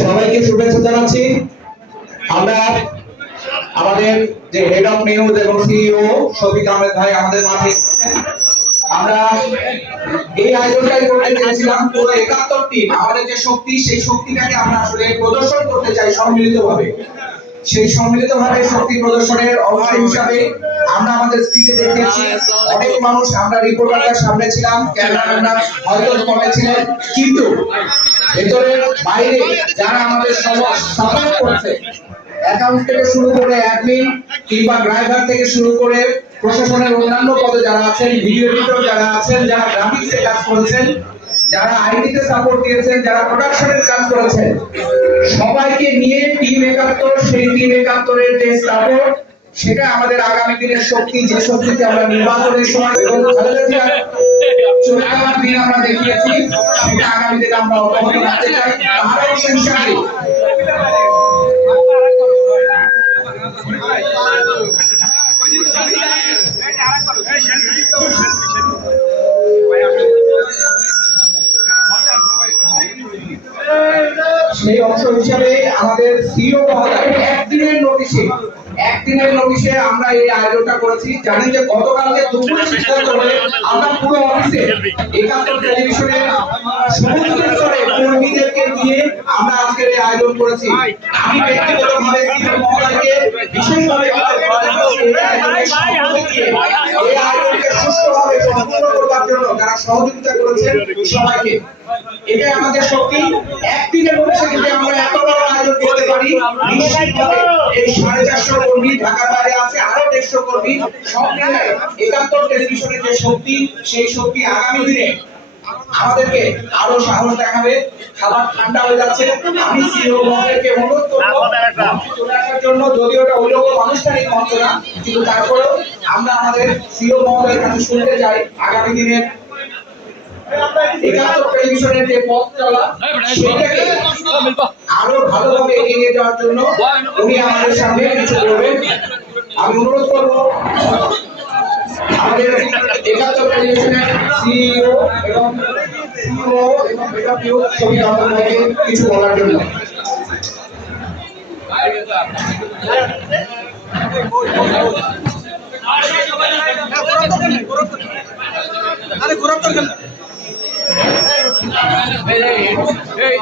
সবাইকে শুভেচ্ছা জানাচ্ছি। আমরা আমাদের যে হেড অফ নিউজ এবং সিইও শফিক আহমেদ ভাই আমাদের মাঝে, আমরা এই আয়োজনটাই করতে চেয়েছিলাম পুরো ৭১ টিম আমাদের যে শক্তি, সেই শক্তিটাকে আমরা আসলে প্রদর্শন করতে চাই সম্মিলিতভাবে। সেই সম্মিলিতভাবে শক্তি প্রদর্শনের অংশ হিসাবে আমরা আমাদের স্ক্রিনে দেখিয়েছি অনেক মানুষ, আমরা রিপোর্টারদের সামনে ছিলাম, ক্যামেরাম্যানরা হয়তো স্পটে ছিলেন, কিন্তু ভেতরের বাইরে যারা আমাদের সাপোর্ট করছে, অ্যাকাউন্ট থেকে শুরু করে অ্যাডমিন কিংবা ড্রাইভার থেকে শুরু করে প্রশাসনের অন্যান্য পদে যারা আছেন, ভিডিও এডিটর যারা আছেন, যারা গ্রাফিক্সে কাজ করেছেন, যারা আইটিতে সাপোর্ট দিয়েছেন, যারা প্রোডাকশনের কাজ করেছেন, সবাইকে নিয়ে টিম ৭১, সেই টিম ৭১-এর যে সাপোর্ট, সেটা আমাদের আগামী দিনের শক্তি। যে শক্তিতে আমরা নির্বাচনের সময় এবং খালেদা জিয়ার চলে যাওয়ার দিন আমরা দেখিয়েছি, সেটা আগামী দিনে আমরা অব্যাহত রাখতে চাই। আরো হিসাবে সেই অংশ হিসাবে আমাদের সিইও মহোদয় একদিনের নোটিশে আমরা এই আয়োজনটা করেছি। জানেন যে গতকালকে দুপুরে সিদ্ধান্ত হয়ে আমরা পুরো অফিসে ৭১ টেলিভিশনের সমস্ত স্তরে কর্মীদেরকে নিয়ে আমরা আজকের এই আয়োজন করেছি। আমি ব্যক্তিগতভাবে সিইও মহোদয়কে বিশেষভাবে এই আয়োজনকে সুষ্ঠুভাবে সম্পন্ন করবার জন্য যারা সহযোগিতা করেছেন সবাইকে, এটাই আমাদের শক্তি। একদিনের মধ্যে যদি আমরা এত বড় আয়োজন করতে পারি, নিশ্চিতভাবে এই 450 কর্মী, ঢাকার বাইরে আছে আরো 150 কর্মী, সব মিলে ৭১ টেলিভিশনের যে শক্তি, সেই শক্তি আগামী দিনে আমাদেরকে আরো সাহস দেখাবে। খাবার ঠান্ডা হয়ে যাচ্ছে, আমি সিইও মহোদয়কে অনুরোধ করব চলে আসার জন্য। যদিও এটা ওই রকম আনুষ্ঠানিক মঞ্চ না, কিন্তু তারপরেও আমরা আমাদের সিইও মহোদয়ের কাছে শুনতে চাই আগামী দিনের ৭১ টেলিভিশনের যে পথ চলা, সেটাকে আরো ভালোভাবে এগিয়ে নিয়ে যাওয়ার জন্য উনি আমাদের সামনে কিছু বলবেন। আমি অনুরোধ করব আমাদের ৭১ টেলিভিশনের সিইও এবং head of news Shafiq Ahmed ভাইকে কিছু বলার জন্য। আরে ঘোরা তো গেল। Hey, hey, hey.